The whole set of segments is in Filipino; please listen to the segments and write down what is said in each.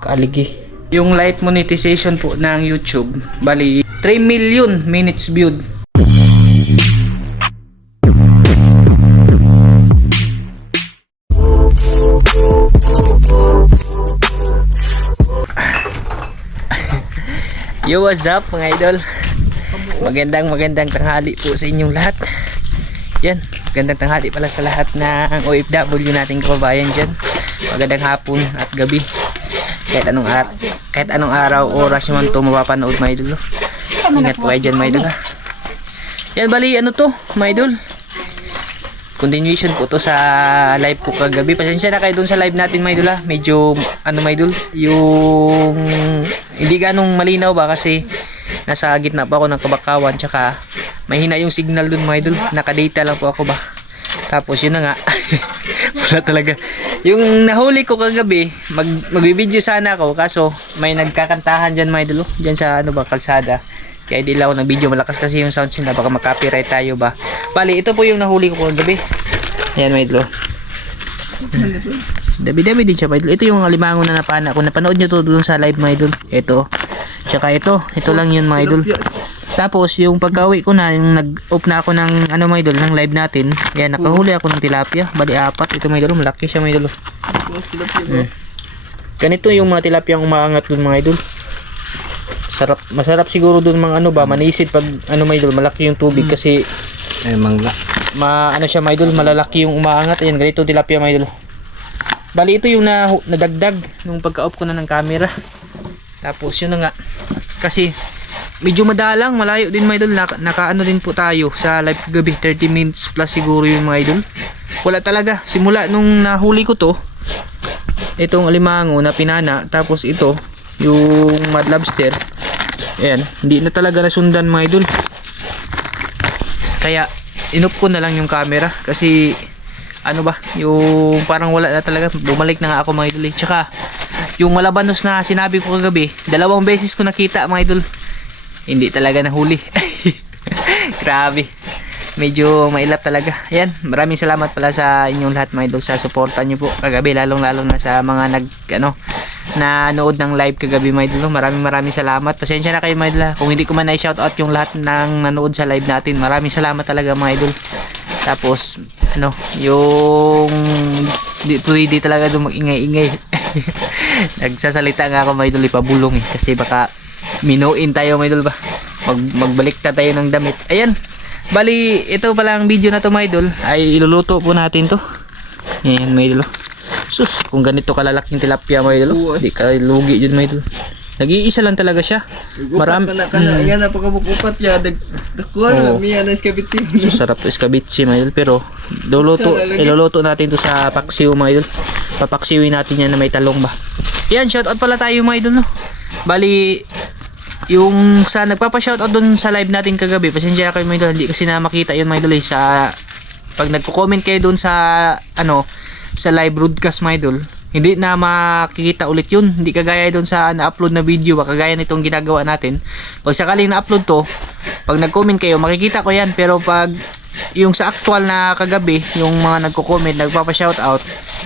Kaligi. Yung light monetization po ng YouTube, bali 3 million minutes viewed. Yo, what's up mga idol? Magandang magandang tanghali po sa inyong lahat. Yan, magandang tanghali pala sa lahat ng OFW nating kababayan dyan. Magandang hapon at gabi. Kahit anong, ar kahit anong araw, oras nyo man ito mapapanood mga idol. oh. Ingat po kayo dyan mga idol. ha. Yan, bali ano to mga idol? Continuation po to sa live ko kagabi. Pasensya na kayo dun sa live natin mga idol ha. Medyo ano mga idol, yung hindi ganong malinaw ba kasi nasa gitna pa ako ng kabakawan tsaka mahina yung signal dun mga idol. Naka-data lang po ako ba. Tapos yun na nga. Wala talaga. Yung nahuli ko kagabi, mag magbibideo sana ako kaso may nagkakantahan diyan mga idol. Diyan sa ano ba kalsada. Kaya di lang ako ng video malakas kasi yung sound sila baka makapiright tayo ba. Bali, ito po yung nahuli ko kagabi. Ayan mga idol. Dabi-dabi din siya mga idol. Ito yung alimango na napana. Kung napanood nyo to doon sa live mga idol. Ito. Tsaka ito. Ito lang yun mga idol. Tapos yung pagka-uwi ko na, yung nag-off na ako ng ano mga idol, ng live natin. Ayan, nakahuli ako ng tilapia. Bali apat. Ito mga idol, malaki siya mga idol. Hmm. Ganito yung mga tilapia ang umaangat dun mga idol. Sarap, masarap siguro dun mga ano ba, manisid pag ano mga idol, malaki yung tubig kasi Eh, mangga. ma ano siya mga idol, malalaki yung umaangat. Ayan, ganito tilapia mga idol. Bali ito yung na, nadagdag nung pagka-off ko na ng camera. Tapos yun na nga. Kasi medyo madalang, malayo din mga idol. Naka, nakaano din po tayo sa live gabi 30 minutes plus siguro yung mga idol. Wala talaga. Simula nung nahuli ko to, itong alimango na pinana, tapos ito, yung mad lobster. Ayan, hindi na talaga nasundan mga idol. Kaya inop ko na lang yung camera kasi ano ba, yung parang wala na talaga. Bumalik na nga ako mga idol. eh. Tsaka yung malabanos na sinabi ko kagabi, dalawang beses ko nakita mga idol. Hindi talaga nahuli. Grabe. Medyo mailap talaga. Ayan, maraming salamat pala sa inyong lahat mga idol sa suporta nyo po kagabi lalong lalong na sa mga nag ano na nood ng live kagabi mga idol. Maraming maraming salamat. Pasensya na kayo mga idol. Kung hindi ko man na-shoutout yung lahat ng nanood sa live natin. Maraming salamat talaga mga idol. Tapos ano, yung di pwede talaga doon mag-ingay-ingay. Nagsasalita nga ako mga idol ipabulong eh kasi baka minuin tayo mga idol ba. Mag magbalik na tayo ng damit. Ayan. Bali, ito pala ang video na to mga idol ay iluluto po natin to. Ayan mga idol. oh. Sus, kung ganito kalalaking tilapia mga idol, oh, di ka lugi dyan mga idol. Nag-iisa lang talaga siya. Marami. Kana kana nga na pagkabukupat ya dag dakuan Oo. na miya na skabitsi. So, sarap to iskabitsi mga idol. Pero, luluto, iluluto natin to sa paksiw mga idol. Papaksiwin natin yan na may talong ba. Yan, shoutout pala tayo mga idol. No? Bali, yung sa nagpapa-shoutout dun sa live natin kagabi, pasensya kayo mga hindi kasi na makita yun mga idol eh, sa pag nagko-comment kayo dun sa ano, sa live broadcast mga idol, hindi na makikita ulit yun. Hindi kagaya dun sa na-upload na video, kagaya nitong ginagawa natin. Pag sakaling na-upload to, pag nag-comment kayo, makikita ko yan. Pero pag yung sa actual na kagabi, yung mga nagko-comment, nagpapa-shoutout,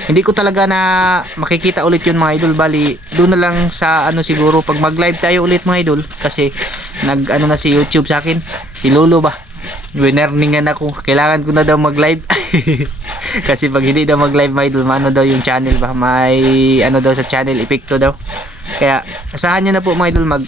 hindi ko talaga na makikita ulit yun mga idol. Bali, doon na lang sa ano siguro, pag mag-live tayo ulit mga idol, kasi nag ano na si YouTube sa akin, si Lolo ba? Winerningan ako, kailangan ko na daw mag-live. kasi pag hindi daw mag-live mga idol, ano daw yung channel ba? May ano daw sa channel, epekto daw. Kaya, asahan nyo na po mga idol mag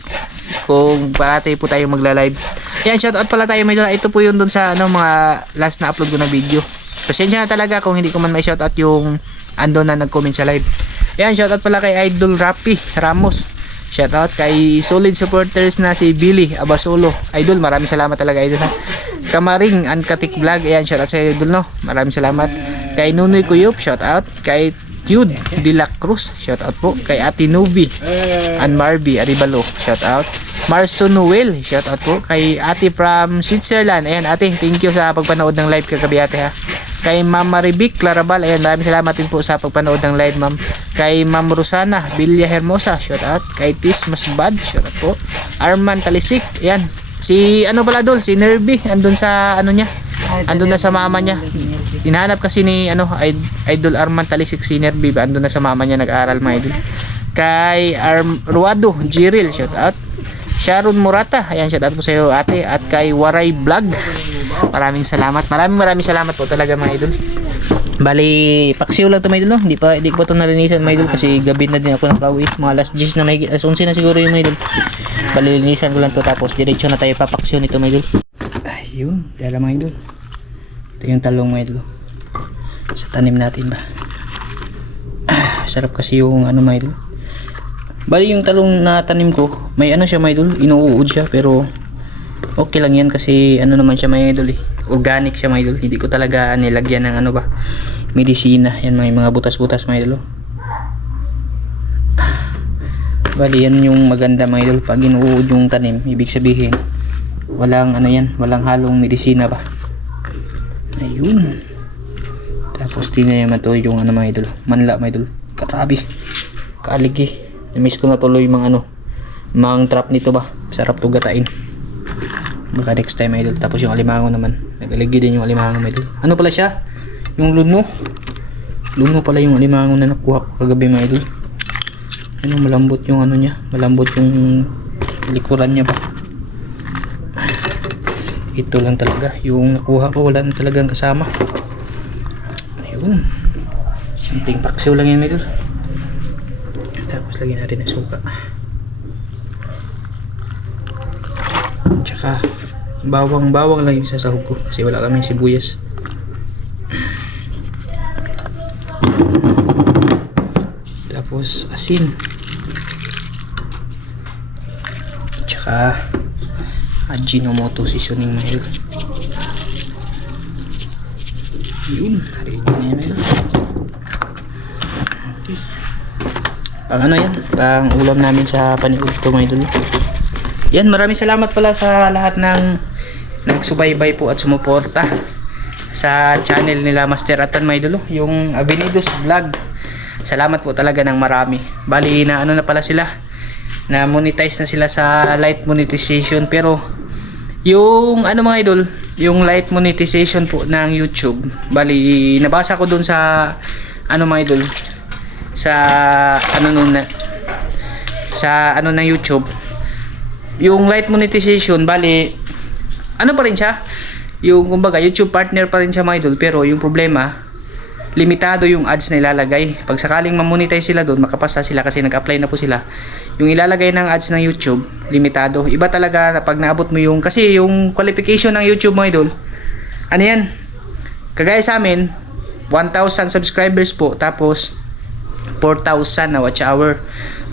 kung parati po tayo magla-live. Yan, shoutout pala tayo mga idol. Ito po yun dun sa ano, mga last na upload ko na video. Pasensya na talaga kung hindi ko man may shoutout yung ando na nag-comment sa live. Yan, shoutout pala kay Idol Rapi Ramos. Shoutout kay solid supporters na si Billy Abasolo. Idol, maraming salamat talaga idol ha. Kamaring Ankatik Vlog. Ayan, shoutout sa idol no. Maraming salamat. Kay Nunoy Kuyop, shoutout. Kay Jude De La Cruz, shoutout po. Kay Ate Nubi. Ann Marby Aribalo, shout out. Marso Noel, shout out po. Kay ate from Switzerland. Ayan ate, thank you sa pagpanood ng live kagabi ate ha. Kay Ma'am Maribic Clarabal, ayan maraming salamat din po sa pagpanood ng live ma'am. Kay Ma'am Rosana Villa Hermosa, shout out. Kay Tis Masbad, shout out po. Arman Talisik, ayan. Si ano pala dol, si Nerby, andun sa ano niya. Andun na sa mama niya. Hinahanap kasi ni ano, Id- Idol Arman Talisik Senior Babe. Ando na sa mama niya nag-aaral mga idol. Kay Arm Ruado, Jiril, shout out. Sharon Murata, ayan shout out po sa iyo ate. At kay Waray Vlog. Maraming salamat. Maraming maraming salamat po talaga mga idol. Bali, paksiw lang to mga idol, no? Hindi pa, hindi ko pa ito nalinisan mga idol kasi gabi na din ako nakauwi. Mga last 10 na may, alas 11 na siguro yung mga idol. Bali, linisan ko lang to tapos diretso na tayo papaksiw nito mga idol. Ayun, dala mga idol. Ito yung talong idol. Sa tanim natin ba. Ah, sarap kasi yung ano idol. Bali yung talong na tanim ko, may ano siya mga idol, inuuod siya pero okay lang yan kasi ano naman siya idol eh. Organic siya idol. Hindi ko talaga nilagyan ng ano ba, medisina. Yan mga mga butas-butas idol. oh. Bali yan yung maganda mga pag inuuod yung tanim, ibig sabihin walang ano yan, walang halong medisina ba. Ayun. Tapos tingnan naman to yung ano mga idol, manla mga idol. Karabi. Kaaligi. Namiss ko na tuloy mga ano, mga trap nito ba. Sarap to gatain. Baka next time idol. Tapos yung alimango naman. Nagalagi din yung alimango idol. Ano pala siya? Yung luno. Luno pala yung alimango na nakuha ko kagabi mga idol. Ano malambot yung ano niya. Malambot yung likuran niya ba. Ito lang talaga. Yung nakuha ko wala na talagang kasama. Ayun. Simpleng paksiw lang yan idol. Tapos lagyan natin ng suka. Tsaka bawang-bawang lang yung sasahog ko kasi wala kaming sibuyas. Tapos asin. Tsaka Ajinomoto seasoning mga yun. Ready na yan. Okay. Pang ano yan? Pang ulam namin sa paniud ko mga. Yan, maraming salamat pala sa lahat ng nagsubaybay po at sumuporta sa channel nila Master Atan mga. Yung Avenidos Vlog. Salamat po talaga ng marami. Bali na ano na pala sila na monetize na sila sa light monetization pero yung ano mga idol yung light monetization po ng YouTube. Bali nabasa ko dun sa ano mga idol sa ano nun sa ano ng YouTube. Yung light monetization bali ano pa rin siya? Yung kumbaga YouTube partner pa rin siya mga idol pero yung problema limitado yung ads na ilalagay. Pag sakaling mamonetize sila doon, makapasa sila kasi nag-apply na po sila. Yung ilalagay ng ads ng YouTube, limitado. Iba talaga pag naabot mo yung, kasi yung qualification ng YouTube mo idol, ano yan? Kagaya sa amin, 1,000 subscribers po, tapos 4,000 na watch hour.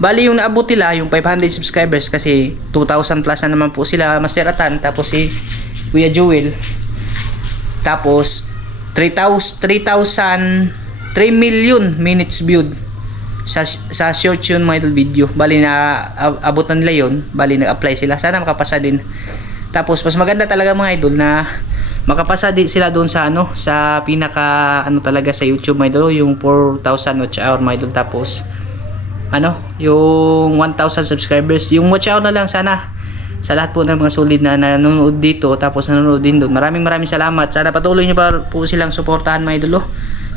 Bali yung naabot nila, yung 500 subscribers kasi 2,000 plus na naman po sila Master Atan, tapos si Kuya Joel. Tapos 3,000 3,000 3 million minutes viewed sa sa short yun mga idol video. Bali na ab- abot na nila yun. Bali nag-apply sila. Sana makapasa din. Tapos mas maganda talaga mga idol na makapasa din sila doon sa ano sa pinaka ano talaga sa YouTube mga idol yung 4,000 watch hour mga idol tapos ano yung 1,000 subscribers yung watch hour na lang sana sa lahat po ng mga solid na nanonood dito tapos nanonood din doon. Maraming maraming salamat. Sana patuloy nyo pa po silang suportahan mga idolo.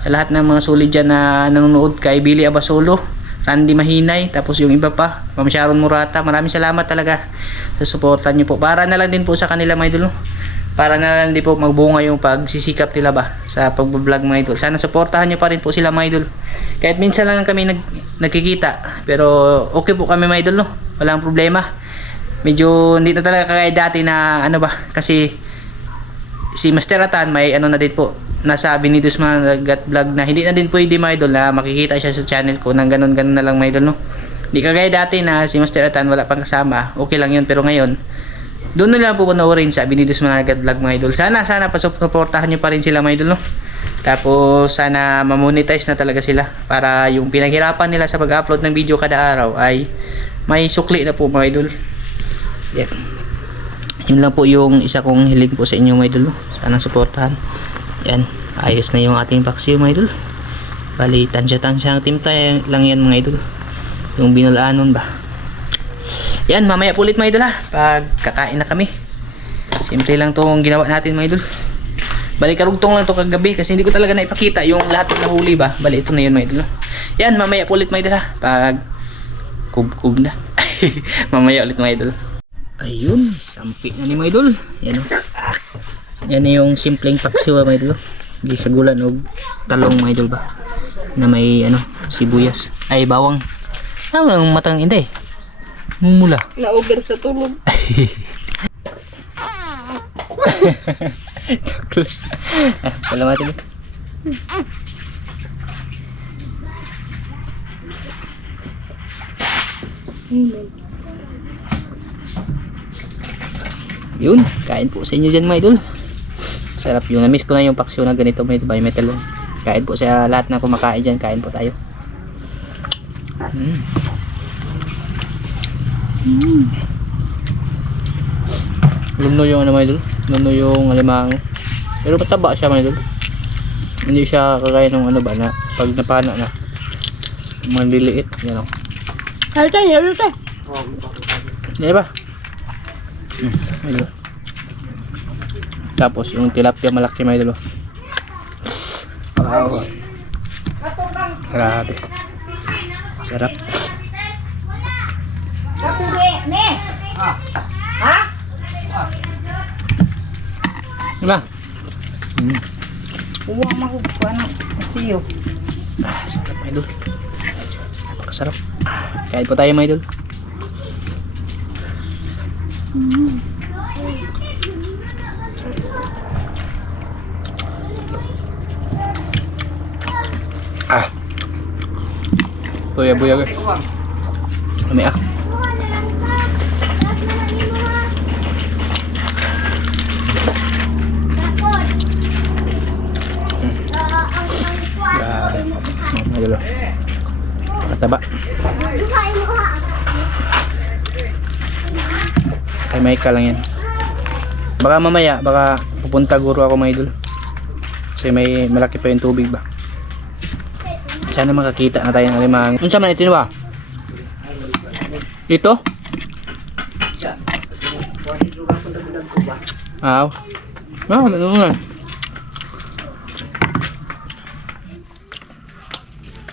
Sa lahat ng mga solid dyan na nanonood kay Billy Abasolo Randy Mahinay tapos yung iba pa Ma'am Sharon Murata. Maraming salamat talaga sa suportan nyo po. Para na lang din po sa kanila mga idolo. Para na lang din po magbunga yung pagsisikap nila ba sa pagbablog mga idol. Sana suportahan nyo pa rin po sila mga idol. Kahit minsan lang kami nag, nagkikita pero okay po kami mga idol no walang problema medyo hindi na talaga kagaya dati na ano ba kasi si Master Atan may ano na din po nasa Binidos mga gat vlog na hindi na din pwede mga idol na makikita siya sa channel ko nang ganun ganun na lang mga idol no? Hindi kagaya dati na si Master Atan wala pang kasama okay lang yun. Pero ngayon doon na lang po panoorin sa Binidos mga gat vlog mga idol. Sana sana pasuportahan nyo pa rin sila mga idol no? Tapos sana mamonetize na talaga sila para yung pinaghirapan nila sa pag-upload ng video kada araw ay may sukli na po mga idol yan. Yun lang po yung isa kong hiling po sa inyo mga idol. Sana suportahan. Yan. Ayos na yung ating paksiw mga idol. Bali, tansya-tansya ang timpla lang yan mga idol. Yung binulanon ba. Yan, mamaya po ulit idol ha. Pag kakain na kami. Simple lang tong ginawa natin mga idol. Bali karugtong lang to kagabi kasi hindi ko talaga naipakita yung lahat ng nahuli ba. Bali ito na yun mga idol. Yan, mamaya po ulit mga idol ha. Pag kub-kub na. mamaya ulit mga idol. Ayun, sampi na ni mga idol. Yan o. Yan yung simpleng paksiw mga idol. Hindi sa gulan o talong mga idol ba. Na may ano, sibuyas. Ay, bawang. Tama ang matang inday. Mumula. Na-over sa tulog. Salamat din. Yun, kain po sa inyo dyan mga idol. Sarap yun. Na-miss ko na yung paksyo na ganito mga idol. By metal. Kain po sa lahat na kumakain dyan. Kain po tayo. Mm. Lumno yung ano mga idol. Lumno yung alimango. Pero mataba siya mga idol. Hindi siya kagaya ng ano ba na pag napana na maliliit. Yan o. Ay, tayo, ay, tayo. Di ba? Hmm, ayun. Tapos yung tilapia malaki idol. oh. Wow. Grabe. Sarap. Diba? Mm. Uwa makukuha ng kasiyo. Ah, sarap mga idol. Napakasarap. Ah, Kain po tayo mga idol. Ah. Buya buya guys. Kami ah. Grabe. Mga idol. oh. Mataba. Kay Micah lang yan. Baka mamaya, baka pupunta guro ako mga idol. Kasi may malaki pa yung tubig ba. Sana makakita na tayo ng limang. Ano man ito ba? Ito? Aw. Ah, ano nga.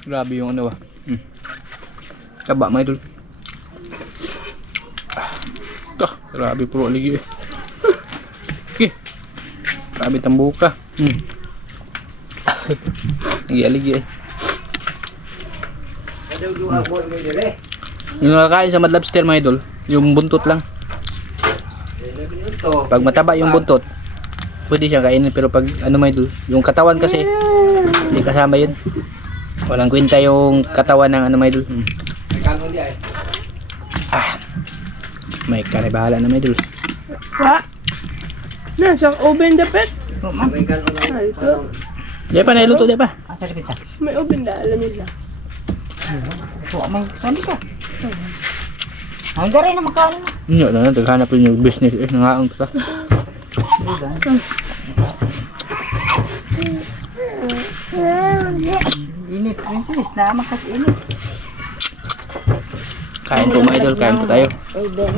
Grabe yung ano ba. Hmm. Kaba mga idol. Ah, grabe puro aligi eh. Okay. Grabe tambuka. Hmm. Lagi aligi eh. Yung nakakain sa Mad Lobster mga idol, yung buntot lang. Pag mataba yung buntot, pwede siyang kainin pero pag ano mga idol, yung katawan kasi hindi kasama yun. Walang kwenta yung katawan ng ano mga idol. Hmm. Ah. May kare bahala na mga idol. Ha? Na, sa oven dapat? Ay, ito. Di pa nailuto di pa. May oven na, alam nila. Ang gari na makaano na. Hindi na, naghanap yun yung business eh, nangaang ta. Init, princess. Na kasi init. Kain po idol, kain po tayo. Ay, ben.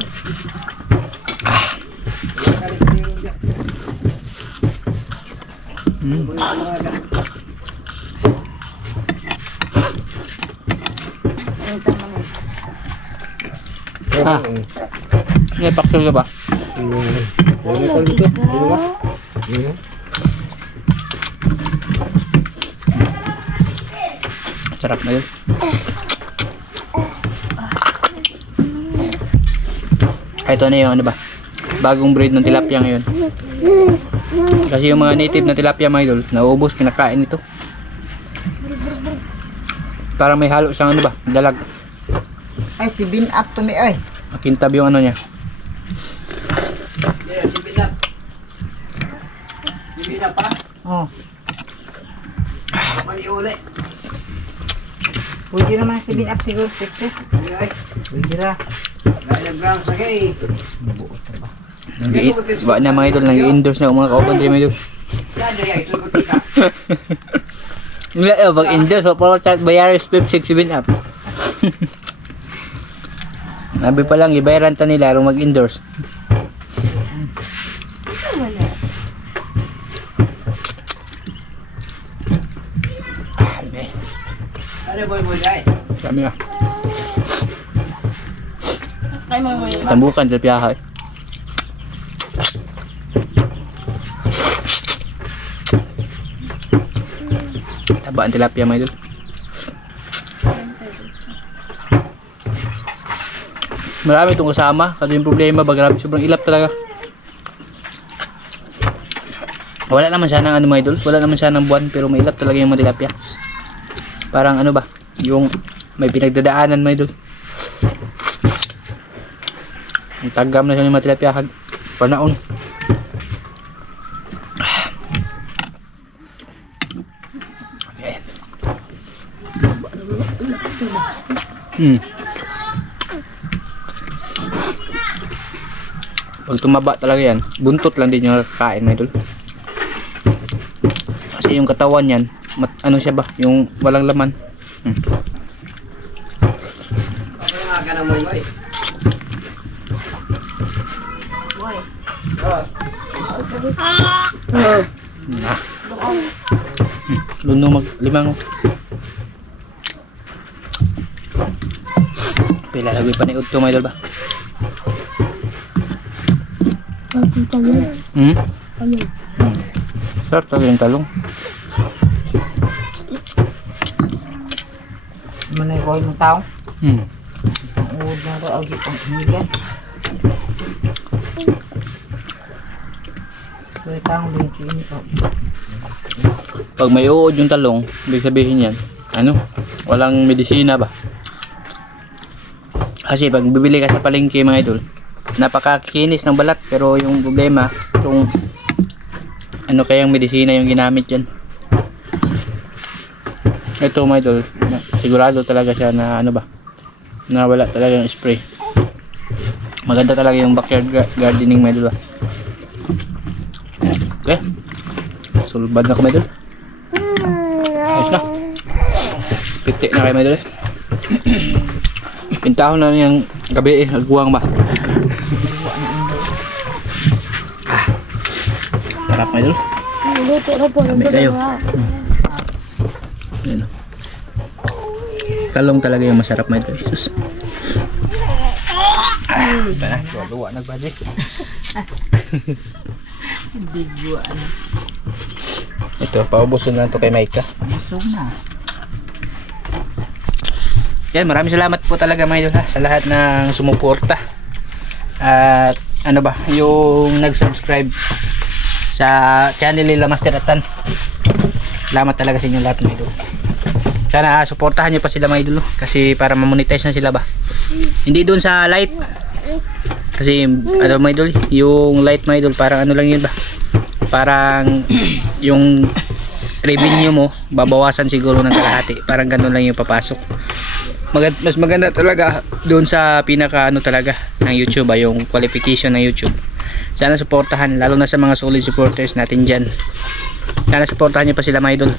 Mm. Ah. May pakso ka ba? Sarap na yun. Ah, Ito na yung ano ba? Bagong breed ng tilapia ngayon. Kasi yung mga native na tilapia mga idol, nauubos, kinakain ito. Parang may halo siyang ano ba? Dalag. Ay, si bin up to me, ay. Makintab yung ano niya. Oh. Pwede naman si bin up siguro, princess. Pwede ra. Nag-i- Wa na mga idol, nag-endorse na ako mga kauban din mga idol. Nga eh, pag endorse, so para sa bayaran spip 6 bin up. Nabi pa lang, ibayaran ta nila kung mag-endorse. Kami na. Ay, mo mo Tambukan sa piyahay. Taba ang tilapia, may dul. Marami itong kasama. Kasi yung problema ba, grabe sobrang ilap talaga. Wala naman siya ng ano mga idol. Wala naman siya ng buwan pero may ilap talaga yung mga tilapia. Parang ano ba, yung may pinagdadaanan mga idol. Ang tagam na siya ng mga tilapia panaon. Hmm. Pag tumaba talaga yan, buntot lang din yung kakain mga idol. Kasi yung katawan yan, mat, ano siya ba, yung walang laman. Hmm. Ah, na. Hmm. Luno mag limang. Pila lagi pa ni Udto mga idol ba? Hmm? Ano? Sarap talaga yung talong. Manay ko yung tao. Hmm. Uod na ro agi ang hinigan. Kuya tao din chini ko. Pag may uod yung talong, ibig sabihin yan, ano, walang medisina ba? Kasi pag bibili ka sa palengke mga idol, napakakinis ng balat pero yung problema, kung ano kayang medisina yung ginamit yan. Ito mga idol, sigurado talaga siya na ano ba, na wala talagang spray. Maganda talaga yung backyard ga- gardening mga idol ba. Okay. Sulbad na ko mga idol. Ayos na. Pitik na kayo mga idol. eh. Pintahon na yung gabi eh, agwang ba. Sarap mga idol. Luto na po. Dami kayo. Yun. Talong talaga yung masarap mga idol. Jesus. Ah, na. Luwa nagbadya. Bigyan. Ito, paubusin na ito kay Maika. Busog na. Yan, maraming salamat po talaga mga idol ha, sa lahat ng sumuporta. At ano ba, yung nag-subscribe sa channel nila Master Atan. Salamat talaga sa inyo lahat mga idol. Sana ah, suportahan niyo pa sila mga idol kasi para ma-monetize na sila ba. Hindi doon sa light. Kasi ano mga idol, yung light mga idol parang ano lang yun ba. Parang yung revenue mo babawasan siguro ng kalahati. Parang ganun lang yung papasok magand mas maganda talaga doon sa pinaka ano talaga ng YouTube ay yung qualification ng YouTube sana suportahan lalo na sa mga solid supporters natin dyan. Sana suportahan nyo pa sila mga idol.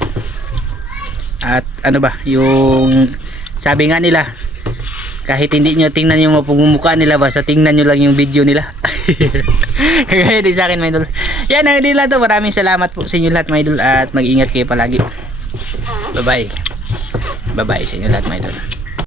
At ano ba yung sabi nga nila kahit hindi nyo tingnan yung mga pagmumukha nila basta tingnan nyo lang yung video nila. Kagaya din sa akin mga idol. Yan ang din lahat. Maraming salamat po sa inyo lahat mga idol. At mag ingat kayo palagi. Bye bye bye bye sa inyo lahat mga idol